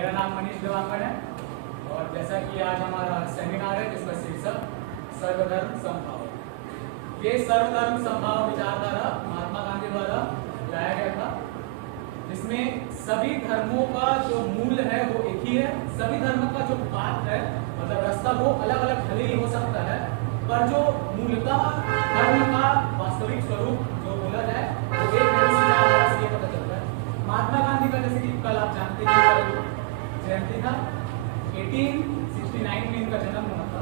मेरा नाम मनीष देवांगन है और जैसा कि आज हमारा सेमिनार है जिसका शीर्षक सर्वधर्म समभाव। ये सर्वधर्म समभाव विचारधारा महात्मा गांधी द्वारा लाया गया था, जिसमें सभी धर्मों का जो मूल है वो एक ही है। सभी धर्म का जो पाथ है मतलब रास्ता वो अलग अलग भले ही हो सकता है, पर जो मूलतः धर्म का वास्तविक स्वरूप जो बोला जाए वो एक विचारधारा से ये पता चलता है। महात्मा गांधी का जैसे कि कल आप जानते हैं कल जयंती था, 1869 में इनका जन्म हुआ था।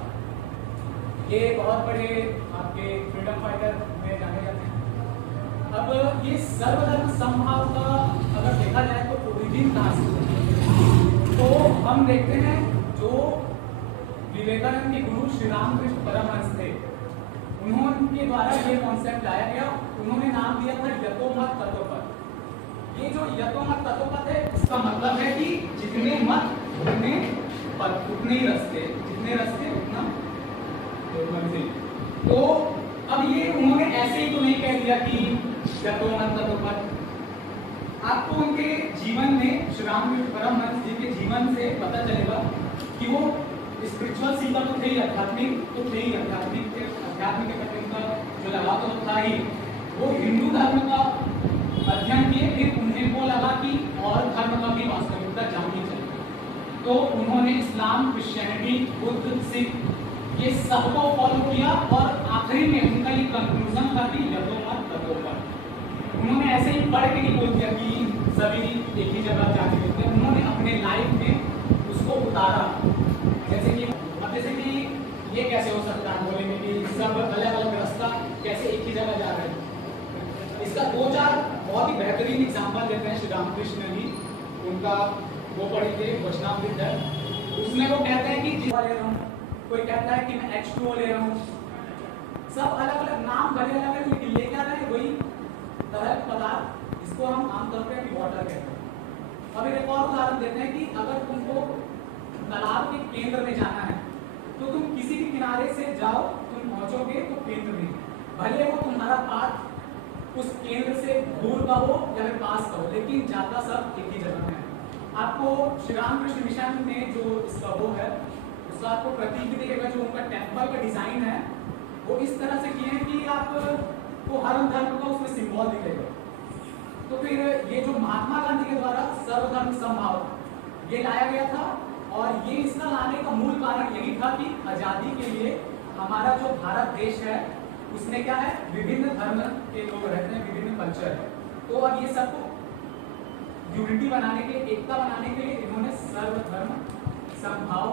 ये बहुत बड़े आपके फ्रीडम फाइटर में जाने जाते हैं। अब ये सर्वधर्म समभाव का अगर देखा जाए तो ओरिजिन कहाँ से है, तो हम देखते हैं जो विवेकानंद के गुरु श्री रामकृष्ण परमहंस थे, उन्होंने द्वारा ये कॉन्सेप्ट लाया गया। उन्होंने नाम दिया था यतोमत ततोपत। ये जो यतोमत ततोपत है इसका मतलब है कि जितने मत उतने पद, उतने ही रास्ते, जितने रास्ते उतना मंजिल। तो अब ये उन्होंने ऐसे ही तो नहीं कह दिया कि यतोमत ततोपत। आपको उनके जीवन में श्री रामकृष्ण परमहंस जी के जीवन से पता चलेगा कि वो स्पिरिचुअल सीखा तो थे ही, आध्यात्मिक तो थे ही, आध्यात्मिक के का जो लगाव तो था ही। वो हिंदू धर्म का अध्ययन किए, फिर उन्हें को लगा कि और धर्म का भी वास्तविकता जाननी चाहिए, तो उन्होंने इस्लाम, क्रिश्चियनिटी, बुद्ध, सिख ये सबको फॉलो किया और आखिरी में उनका ये कंक्लूजन था कि यतोमत ततोपत। उन्होंने ऐसे ही पढ़ के नहीं बोल दिया कि सभी एक ही जगह जाके होते हैं, उन्होंने अपने लाइफ में उसको उतारा। जैसे कि ये कैसे हो सकता है, बोलेंगे कि सब अलग अलग रास्ता कैसे एक ही जगह जा रहे हैं। इसका दो चार बहुत ही बेहतरीन एग्जाम्पल देते हैं श्री रामकृष्ण जी। उनका वो पढ़े थे वचनामृत है, उसमें वो कहते हैं कि ले रहा हूँ, कोई कहता है कि मैं H2O ले रहा हूँ, सब अलग अलग नाम भले अलग है लेकिन ले क्या रहे वही तरल पदार्थ, इसको हम आमतौर पर वाटर कहते हैं। अब एक और उदाहरण देते हैं कि अगर तुमको तालाब के केंद्र में जाना है तो तुम किसी भी किनारे से जाओ, तुम पहुंचोगे तो केंद्र में, भले वो तुम्हारा पाथ उस केंद्र से दूर का हो या फिर पास का हो, लेकिन जाता सब एक ही जगह है। आपको श्री रामकृष्ण मिशन में जो इसका वो है उसका आपको प्रतीक भी दिखेगा। जो उनका टेम्पल का डिजाइन है वो इस तरह से किए हैं कि आपको हर धर्म का उसमें सिंबल दिखेगा। तो फिर ये जो महात्मा गांधी के द्वारा सर्वधर्म समभाव ये लाया गया था, और ये इसका लाने का मूल कारण यही था कि आजादी के लिए हमारा जो भारत देश है उसमें क्या है, विभिन्न धर्म के लोग रहते हैं, विभिन्न कल्चर है। तो अब ये सबको यूनिटी बनाने के लिए, एकता बनाने के लिए इन्होंने सर्वधर्म समभाव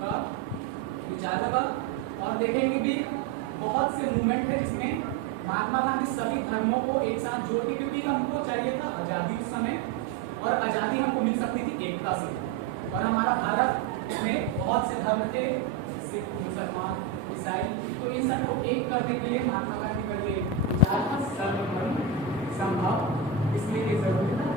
का विचार लगा। और देखेंगे भी बहुत से मूवमेंट है जिसमें महात्मा गांधी सभी धर्मों को एक साथ जोड़ के, क्योंकि हमको चाहिए था आजादी उस समय, और आजादी हमको मिल सकती थी एकता से। और हमारा भारत में बहुत से धर्म थे, सिख, मुसलमान, ईसाई, तो इन सबको एक करने के लिए महात्मा गांधी का ये विचार था सर्वधर्म समभाव, इसलिए ये जरूरी था।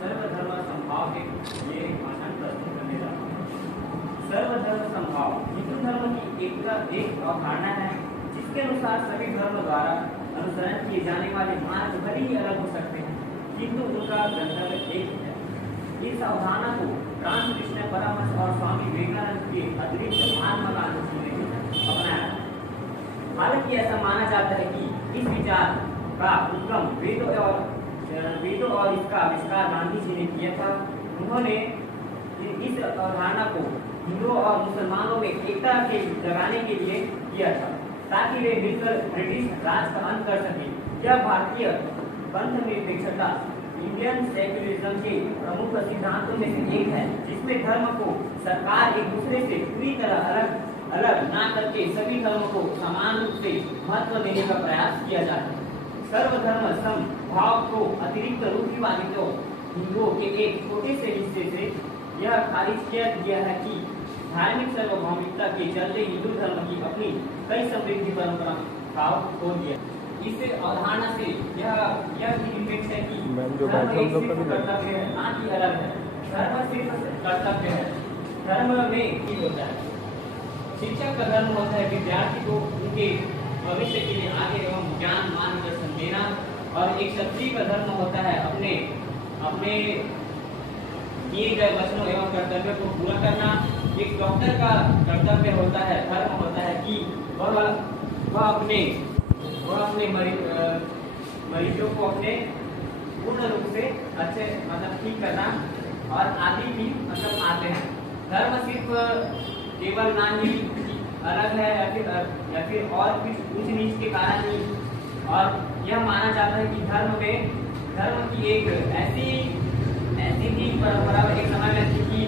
सर्वधर्म समभाव के लिए भाषण प्रस्तुत करने जा रहा हूं। सर्वधर्म समभाव हिंदू धर्म की एक अवधारणा है जिसके अनुसार सभी धर्म द्वारा अनुसरण किए जाने वाले मार्ग भले ही अलग हो सकते हैं, किंतु उनका गंतव्य एक है। इस अवधारणा को रामकृष्ण परमहंस और स्वामी विवेकानंद के अतिरिक्त महात्मा गांधी जी ने अपनाया। हालांकि ऐसा माना जाता है कि इस विचार का उद्गम वेदों और इसका आविष्कार गांधी जी ने किया था। उन्होंने इस अवधारणा को हिंदुओं और मुसलमानों में एकता के जगाने के लिए किया था, ताकि वे मिलकर ब्रिटिश राज का अंत कर सके। यह भारतीय पंथ निरपेक्षता इंडियन सेक्युलरिज्म के प्रमुख सिद्धांतों में से एक है, जिसमें धर्म को सरकार एक दूसरे से पूरी तरह अलग ना करके सभी धर्मों को समान रूप से महत्व देने का प्रयास किया जाता है। सर्वधर्म समभाव को अतिरिक्त रूढ़िवादियों हिंदुओं के एक छोटे से हिस्से से यह खारिज किया गया है कि धार्मिक सार्वभौमिकता के चलते हिंदू धर्म की अपनी कई समृद्धि परंपराओं को दिया। इस अवधारणा से यह भी निष्पक्ष है कि धर्म एक सिर्फ कर्तव्य है, ना कि अलग है। धर्म सिर्फ कर्तव्य है, धर्म में की होता है। शिक्षक का धर्म होता है विद्यार्थी को उनके भविष्य के लिए आगे एवं ज्ञान मार्गदर्शन देना, और एक क्षत्रिय का धर्म होता है अपने किए गए वचनों एवं कर्तव्य को पूरा करना एक डॉक्टर का कर्तव्य होता है, धर्म होता है कि वह अपने मरीजों को अपने पूर्ण रूप से अच्छे मतलब ठीक करना और आदि भी मतलब आते हैं। धर्म सिर्फ केवल नाम ही अलग है या फिर और कुछ ऊंच नीच के कारण नहीं, और यह माना जाता है कि धर्म की एक ऐसी भी परंपरा एक समय में थी कि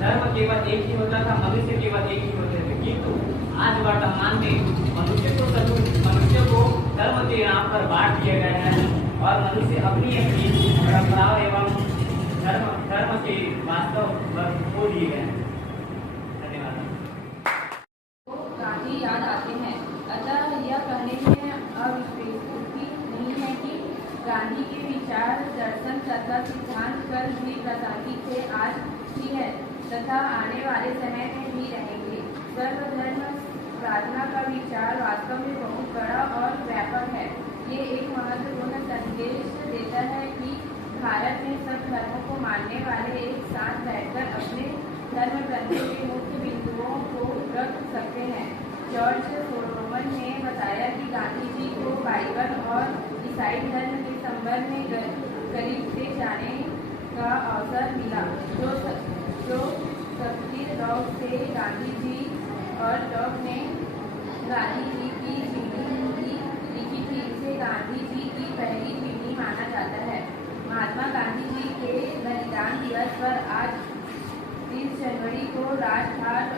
धर्म केवल एक ही होता था, मनुष्य केवल एक ही होते थे, किंतु आज वर्तमान में मनुष्य को धर्म के नाम पर बांट दिया गया है और मनुष्य अपनी अपनी परंपराओं एवं धर्म के वास्तव खो दिए गए हैं। धन्यवाद। गांधी याद आते हैं, अतः यह कहने में अविश्वसनीय नहीं है कि गांधी के विचार, दर्शन तथा सिद्धांत कल भी प्रासंगिक थे, आज भी है तथा आने वाले समय में भी रहेंगे। सर्वधर्म प्रार्थना का विचार वास्तव में बहुत बड़ा और व्यापक है। ये एक महत्वपूर्ण संदेश देता है कि भारत में सब धर्मों को मानने वाले एक साथ बैठकर अपने धर्म ग्रंथों के मुख्य बिंदुओं को रख सकते हैं। जॉर्ज सोलोमन ने बताया कि गांधी जी को बाइबल और ईसाई धर्म के संबंध में करीब से जाने का अवसर मिला, जो सख्ती लॉक से गांधी जी और लॉक ने गांधी जी की जीवनी लिखी थी। इसे गांधी जी की पहली जीवनी माना जाता है। महात्मा गांधी जी के बलिदान दिवस पर आज 30 जनवरी को राजघाट